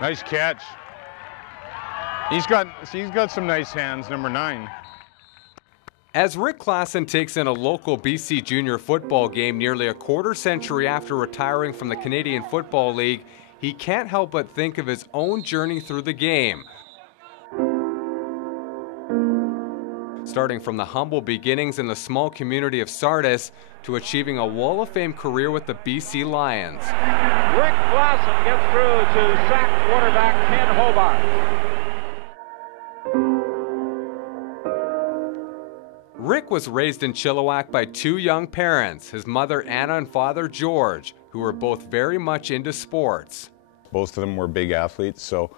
Nice catch. He's got some nice hands, number 9. As Rick Klassen takes in a local BC junior football game nearly a quarter century after retiring from the Canadian Football League, he can't help but think of his own journey through the game. Starting from the humble beginnings in the small community of Sardis to achieving a Wall of Fame career with the BC Lions. Rick Klassen gets through to sack quarterback Ken Hobart. Rick was raised in Chilliwack by 2 young parents, his mother Anna and father George, who were both very much into sports. Both of them were big athletes, so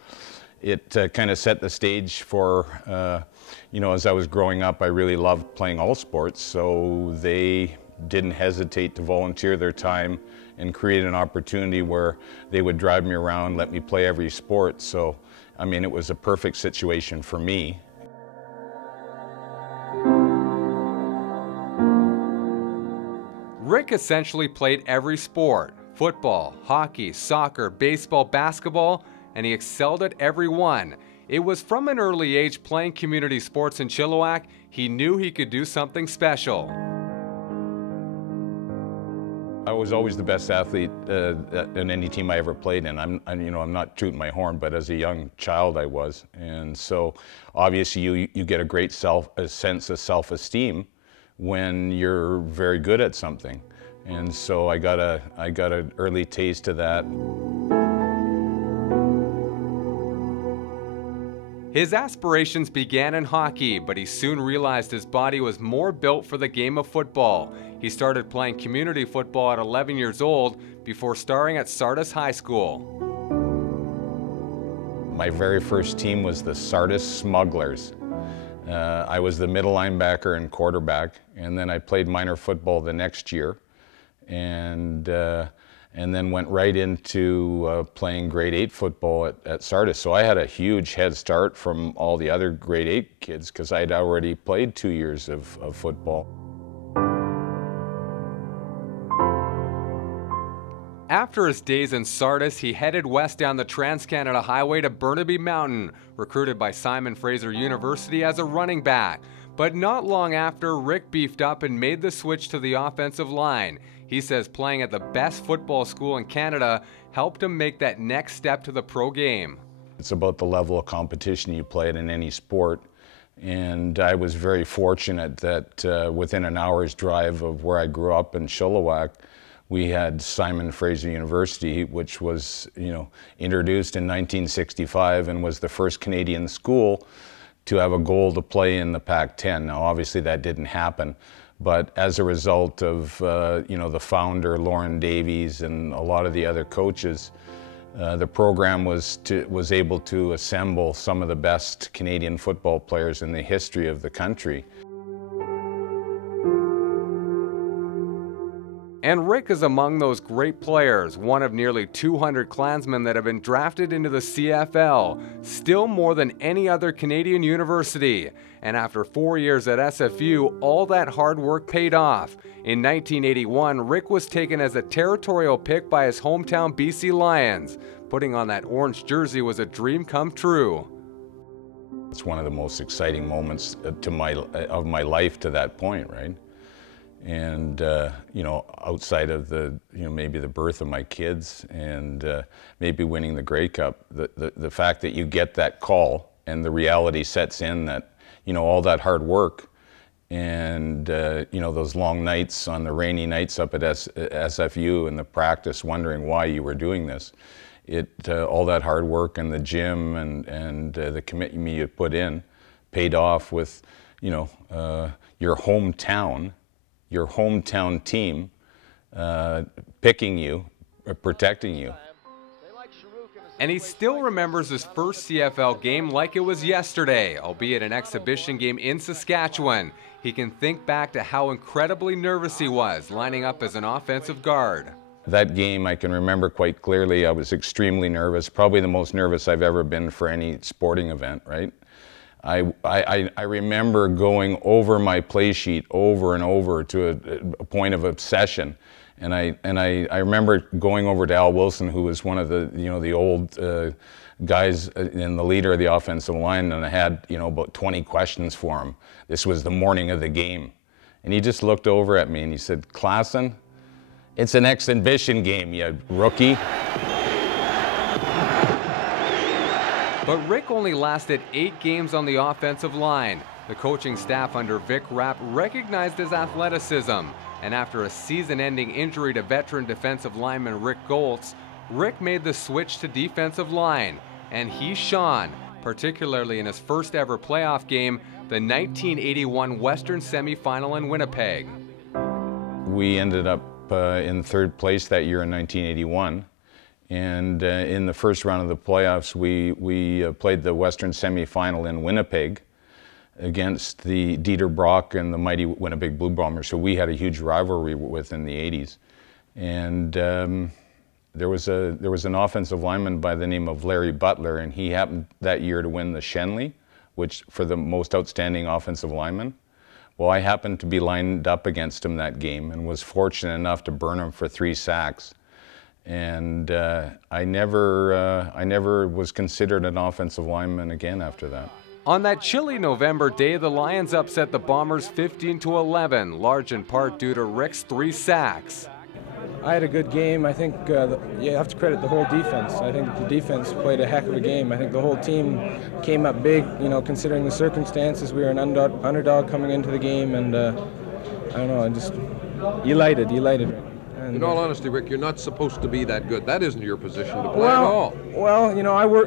it kind of set the stage for, you know, as I was growing up, I really loved playing all sports, so they didn't hesitate to volunteer their time and create an opportunity where they would drive me around, let me play every sport. So, I mean, it was a perfect situation for me. Rick essentially played every sport: football, hockey, soccer, baseball, basketball, and he excelled at every one. It was from an early age, playing community sports in Chilliwack, he knew he could do something special. I was always the best athlete in any team I ever played in. I'm not tooting my horn, but as a young child I was. And so obviously you get a great sense of self-esteem when you're very good at something. And so I got an early taste of that. His aspirations began in hockey, but he soon realized his body was more built for the game of football. He started playing community football at 11 years old before starring at Sardis High School. My very first team was the Sardis Smugglers. I was the middle linebacker and quarterback, and then I played minor football the next year, and then went right into playing grade 8 football at Sardis. So I had a huge head start from all the other grade 8 kids because I'd already played 2 years of football. After his days in Sardis, he headed west down the Trans-Canada Highway to Burnaby Mountain, recruited by Simon Fraser University as a running back. But not long after, Rick beefed up and made the switch to the offensive line. He says playing at the best football school in Canada helped him make that next step to the pro game. It's about the level of competition you play at in any sport. And I was very fortunate that within an hour's drive of where I grew up in Chilliwack, we had Simon Fraser University, which was, introduced in 1965 and was the first Canadian school to have a goal to play in the Pac-10. Now, obviously that didn't happen, but as a result of, the founder, Lauren Davies, and a lot of the other coaches, the program was able to assemble some of the best Canadian football players in the history of the country. And Rick is among those great players, one of nearly 200 Klansmen that have been drafted into the CFL, still more than any other Canadian university. And after 4 years at SFU, all that hard work paid off. In 1981, Rick was taken as a territorial pick by his hometown BC Lions. Putting on that orange jersey was a dream come true. It's one of the most exciting moments of my life to that point, right? And outside of maybe the birth of my kids and maybe winning the Grey Cup, the fact that you get that call and the reality sets in that all that hard work and those long nights on the rainy nights up at SFU and the practice, wondering why you were doing this, all that hard work in the gym and the commitment you put in paid off with your hometown team picking you, protecting you. And he still remembers his first CFL game like it was yesterday, albeit an exhibition game in Saskatchewan. He can think back to how incredibly nervous he was lining up as an offensive guard. That game I can remember quite clearly. I was extremely nervous, probably the most nervous I've ever been for any sporting event, right? I remember going over my play sheet over and over to a point of obsession And I remember going over to Al Wilson, who was one of the, the old guys and the leader of the offensive line, and I had, about 20 questions for him. This was the morning of the game. And he just looked over at me and he said, "Klassen, it's an exhibition game, you rookie." But Rick only lasted 8 games on the offensive line. The coaching staff under Vic Rapp recognized his athleticism, and after a season-ending injury to veteran defensive lineman Rick Goltz, Rick made the switch to defensive line, and he shone, particularly in his first ever playoff game, the 1981 Western semifinal in Winnipeg. We ended up in 3rd place that year in 1981. And in the first round of the playoffs, we played the Western semifinal in Winnipeg against the Dieter Brock and the mighty Winnipeg Blue Bombers, who we had a huge rivalry with in the 80s. And there was an offensive lineman by the name of Larry Butler, and he happened that year to win the Schenley, which for the most outstanding offensive lineman. Well, I happened to be lined up against him that game and was fortunate enough to burn him for 3 sacks. And I never was considered an offensive lineman again after that. On that chilly November day, the Lions upset the Bombers 15-11, large in part due to Rick's 3 sacks. I had a good game. I think you have to credit the whole defense. I think the defense played a heck of a game. I think the whole team came up big, considering the circumstances. We were an underdog coming into the game, and I don't know, just elated. In all honesty, Rick, you're not supposed to be that good. That isn't your position to play at all. Well,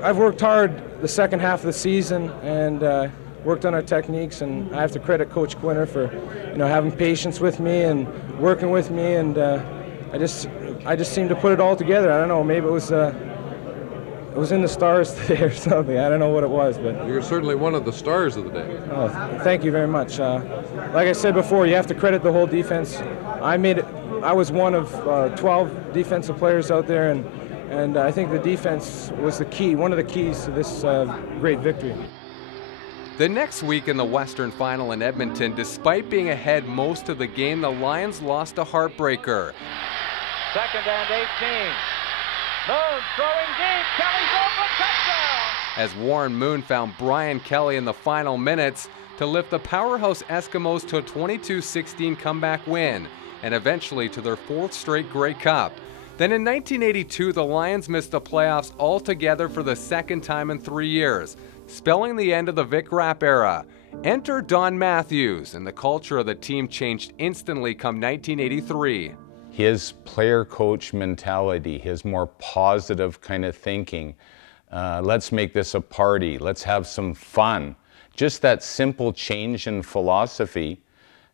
I've worked hard the second half of the season and worked on our techniques, and I have to credit Coach Quinter for, having patience with me and working with me, and I just seemed to put it all together. I don't know, maybe it was in the stars today or something. I don't know what it was, but you're certainly one of the stars of the day. Oh, thank you very much. Like I said before, you have to credit the whole defense. I was one of 12 defensive players out there, and I think the defense was the key, one of the keys to this great victory. The next week in the Western Final in Edmonton, despite being ahead most of the game, the Lions lost a heartbreaker. 2nd and 18. Moon throwing deep. Kelly's open. Touchdown! As Warren Moon found Brian Kelly in the final minutes to lift the powerhouse Eskimos to a 22-16 comeback win, and eventually to their 4th straight Grey Cup. Then in 1982, the Lions missed the playoffs altogether for the 2nd time in 3 years, spelling the end of the Vic Rapp era. Enter Don Matthews, and the culture of the team changed instantly come 1983. His player-coach mentality, his more positive kind of thinking, let's make this a party, let's have some fun. Just that simple change in philosophy,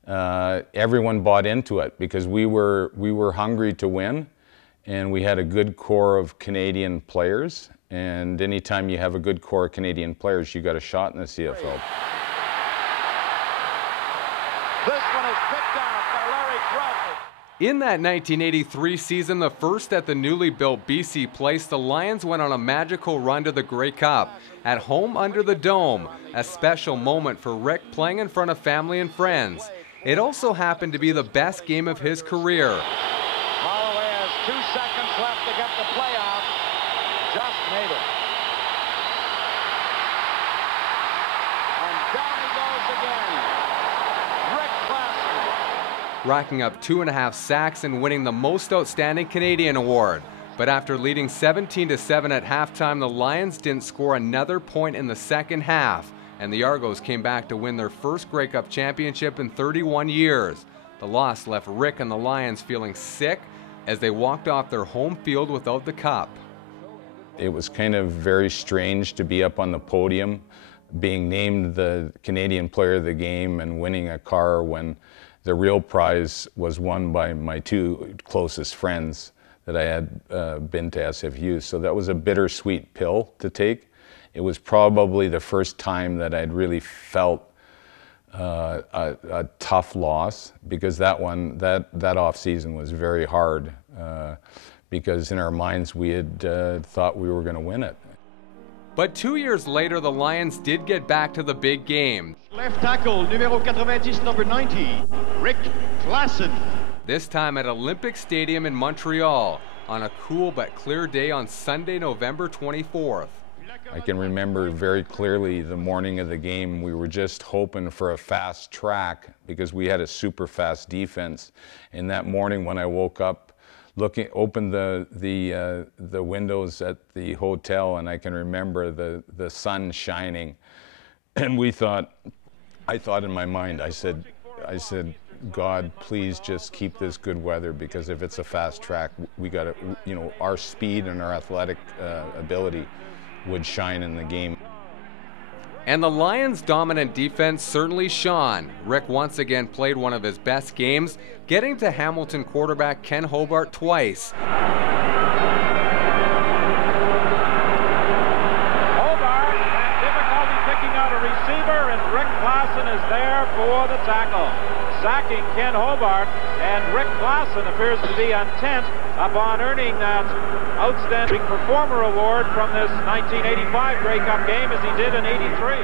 everyone bought into it because we were hungry to win, and we had a good core of Canadian players. And anytime you have a good core of Canadian players, you got a shot in the CFL. This one is picked out by Larry Crawford. In that 1983 season, the first at the newly built BC Place, the Lions went on a magical run to the Grey Cup. At home under the dome, a special moment for Rick playing in front of family and friends. It also happened to be the best game of his career. Holloway has 2 seconds left to get the playoff. Just made it. And down he goes again. Rick Klassen. Racking up 2.5 sacks and winning the Most Outstanding Canadian award. But after leading 17-7 at halftime, the Lions didn't score another point in the second half, and the Argos came back to win their first Grey Cup championship in 31 years. The loss left Rick and the Lions feeling sick as they walked off their home field without the cup. It was kind of very strange to be up on the podium, being named the Canadian Player of the Game and winning a car when the real prize was won by my 2 closest friends that I had been to SFU. So that was a bittersweet pill to take. It was probably the first time that I'd really felt a tough loss, because that off season was very hard, because in our minds we had thought we were going to win it. But 2 years later, the Lions did get back to the big game. Left tackle, numéro 90, number 90, Rick Klassen. this time at Olympic Stadium in Montreal on a cool but clear day on Sunday, November 24th. I can remember very clearly the morning of the game. We were just hoping for a fast track because we had a super fast defense. And that morning when I woke up, opened the windows at the hotel, and I can remember the sun shining. And I thought in my mind, I said, God, please just keep this good weather, because if it's a fast track, we got to, you know, our speed and our athletic ability would shine in the game. And the Lions' dominant defense certainly shone. Rick once again played one of his best games, getting to Hamilton quarterback Ken Hobart twice. Hobart had difficulty picking out a receiver, and Rick Klassen is there for the tackle, sacking Ken Hobart, and Rick Klassen appears to be intent upon earning that Outstanding Performer Award from this 1985 Grey Cup game, as he did in '83.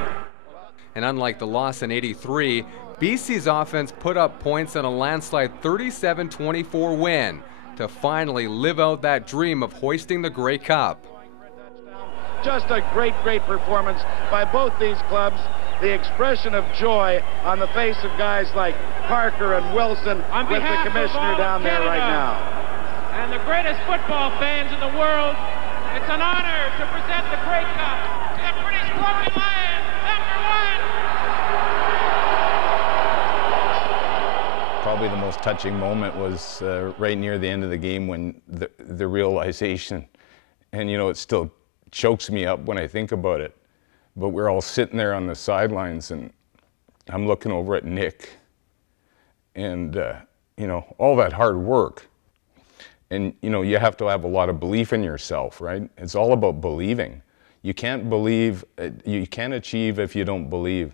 And unlike the loss in '83, BC's offense put up points in a landslide 37-24 win to finally live out that dream of hoisting the Grey Cup. Just a great performance by both these clubs. The expression of joy on the face of guys like Parker and Wilson with the commissioner down there right now. And the greatest football fans in the world, it's an honor to present the Grey Cup to the British Columbia Lions, #1. Probably the most touching moment was right near the end of the game, when the realization, and you know, it still chokes me up when I think about it, but we're all sitting there on the sidelines, and I'm looking over at Nick, and you know, all that hard work. And you know, you have to have a lot of belief in yourself, right? It's all about believing. You can't believe, you can't achieve if you don't believe.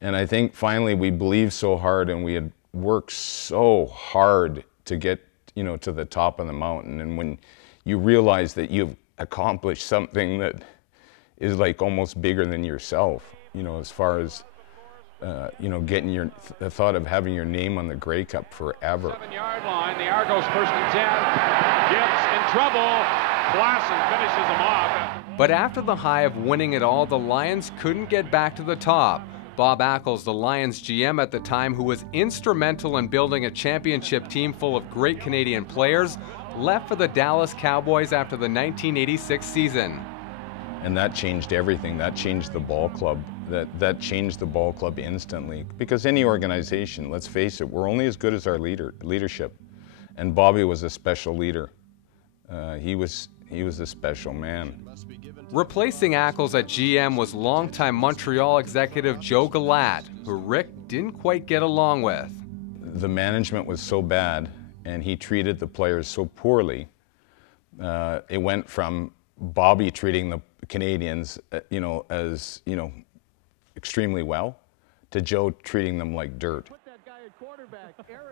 And I think finally we believed so hard, and we had worked so hard to get, you know, to the top of the mountain. And when you realize that you've accomplished something that is like almost bigger than yourself, you know, as far as you know, getting the thought of having your name on the Grey Cup forever. 7-yard line, the Argos 1st and 10. Gibbs in trouble. Klassen finishes him off. But after the high of winning it all, the Lions couldn't get back to the top. Bob Ackles, the Lions GM at the time, who was instrumental in building a championship team full of great Canadian players, left for the Dallas Cowboys after the 1986 season. And that changed everything. That changed the ball club. That changed the ball club instantly. Because any organization, let's face it, we're only as good as our leadership. And Bobby was a special leader. He was a special man. Replacing Ackles at GM was longtime Montreal executive Joe Galat, who Rick didn't quite get along with. The management was so bad, and he treated the players so poorly. It went from Bobby treating the Canadians, you know, as, you know, extremely well, to Joe treating them like dirt.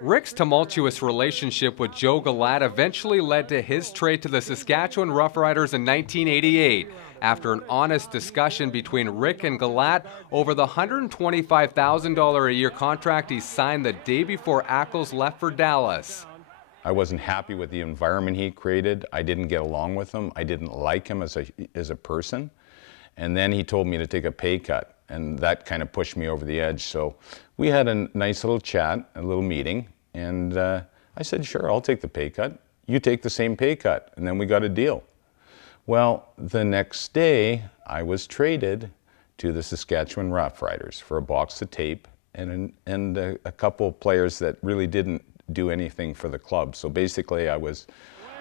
Rick's tumultuous relationship with Joe Galat eventually led to his trade to the Saskatchewan Roughriders in 1988, after an honest discussion between Rick and Galat over the $125,000 a year contract he signed the day before Ackles left for Dallas. I wasn't happy with the environment he created. I didn't get along with him. I didn't like him as a person. And then he told me to take a pay cut, and that kind of pushed me over the edge. So we had a nice little chat, a little meeting, and I said, sure, I'll take the pay cut. You take the same pay cut, and then we got a deal. Well, the next day, I was traded to the Saskatchewan Roughriders for a box of tape and a couple of players that really didn't do anything for the club. So basically, I was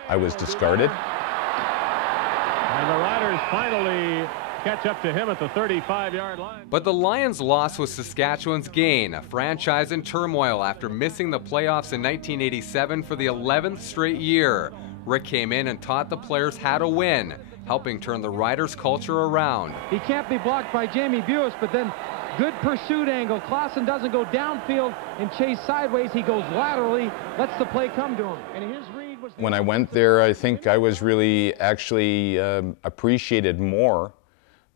discarded. And the Riders finally catch up to him at the 35-yard line. But the Lions' loss was Saskatchewan's gain, a franchise in turmoil after missing the playoffs in 1987 for the 11th straight year. Rick came in and taught the players how to win, helping turn the Riders' culture around. He can't be blocked by Jamie Buis, but then good pursuit angle. Klassen doesn't go downfield and chase sideways. He goes laterally, lets the play come to him. And his read was... When I went there, I think I was really actually appreciated more,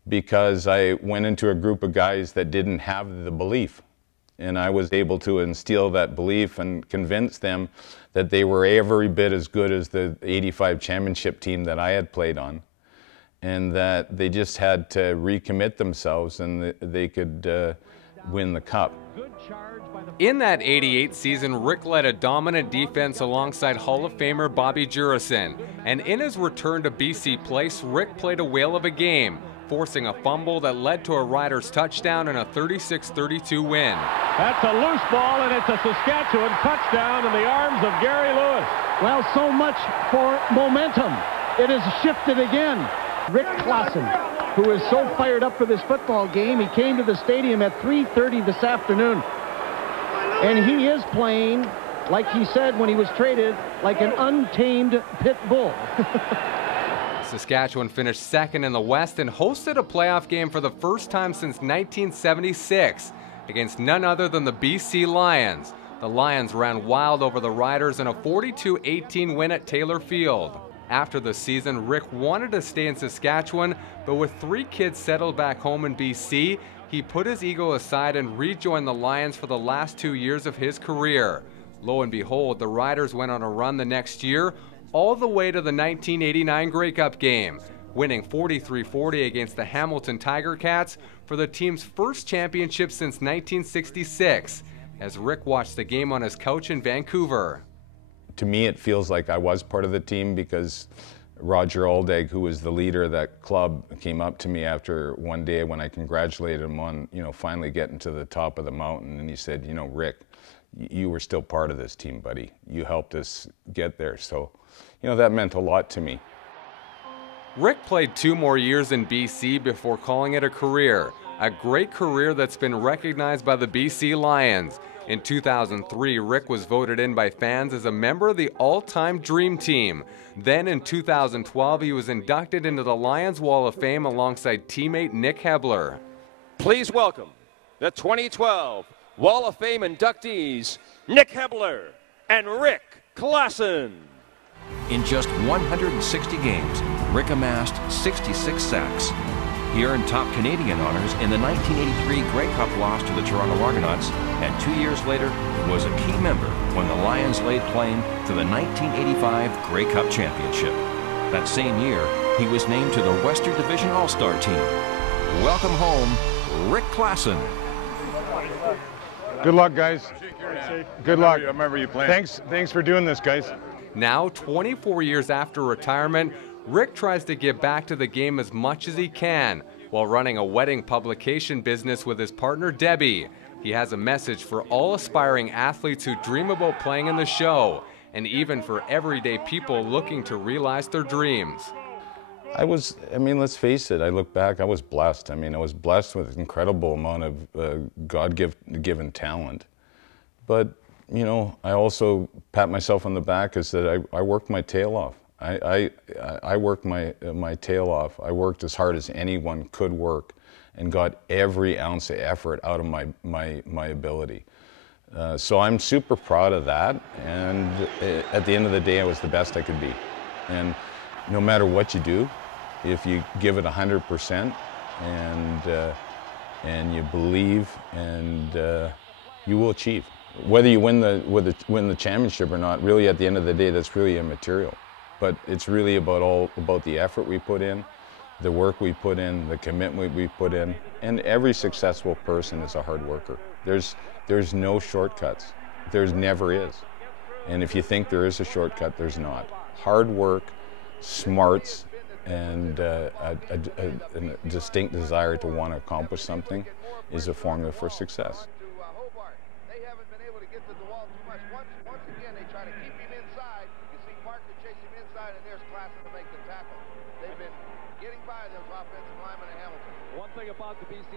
because I went into a group of guys that didn't have the belief. And I was able to instill that belief and convince them that they were every bit as good as the '85 championship team that I had played on, and that they just had to recommit themselves and they could win the cup. In that '88 season, Rick led a dominant defense alongside Hall of Famer Bobby Jurison. And in his return to BC Place, Rick played a whale of a game, forcing a fumble that led to a Riders touchdown and a 36-32 win. That's a loose ball, and it's a Saskatchewan touchdown in the arms of Gary Lewis. Well, so much for momentum. It has shifted again. Rick Klassen, who is so fired up for this football game, he came to the stadium at 3:30 this afternoon. And he is playing, like he said when he was traded, like an untamed pit bull. Saskatchewan finished second in the West and hosted a playoff game for the first time since 1976 against none other than the BC Lions. The Lions ran wild over the Riders in a 42-18 win at Taylor Field. After the season, Rick wanted to stay in Saskatchewan, but with 3 kids settled back home in BC, he put his ego aside and rejoined the Lions for the last 2 years of his career. Lo and behold, the Riders went on a run the next year, all the way to the 1989 Grey Cup game, winning 43-40 against the Hamilton Tiger Cats for the team's first championship since 1966, as Rick watched the game on his couch in Vancouver. To me, it feels like I was part of the team because Roger Aldag, who was the leader of that club, came up to me after one day when I congratulated him on, finally getting to the top of the mountain, and he said, Rick, you were still part of this team, buddy. You helped us get there. So, that meant a lot to me. Rick played 2 more years in BC before calling it a career great career that's been recognized by the BC Lions. In 2003, Rick was voted in by fans as a member of the all-time Dream Team. Then in 2012, he was inducted into the Lions Wall of Fame alongside teammate Nick Hebler. Please welcome the 2012 Wall of Fame inductees, Nick Hebler and Rick Klassen. In just 160 games, Rick amassed 66 sacks. He earned top Canadian honors in the 1983 Grey Cup loss to the Toronto Argonauts, and 2 years later was a key member when the Lions laid claim to the 1985 Grey Cup championship. That same year, he was named to the Western Division All-Star team. Welcome home, Rick Klassen. Good luck, guys. Good luck. I remember you playing. Thanks for doing this, guys. Now, 24 years after retirement, Rick tries to give back to the game as much as he can while running a wedding publication business with his partner Debbie. He has a message for all aspiring athletes who dream about playing in the show, and even for everyday people looking to realize their dreams. Let's face it, I look back, I was blessed. I was blessed with an incredible amount of God-given talent. But, I also pat myself on the back and said I worked my tail off. I worked my tail off. I worked as hard as anyone could work and got every ounce of effort out of my ability. So I'm super proud of that, and at the end of the day, I was the best I could be. And no matter what you do, if you give it 100% and you believe, and you will achieve. Whether you win the championship or not, really at the end of the day, that's really immaterial. But it's really about the effort we put in, the work we put in, the commitment we put in, and every successful person is a hard worker. There's no shortcuts. There never is. And if you think there is a shortcut, there's not. Hard work, smarts, and a distinct desire to want to accomplish something is a formula for success. One thing about the BC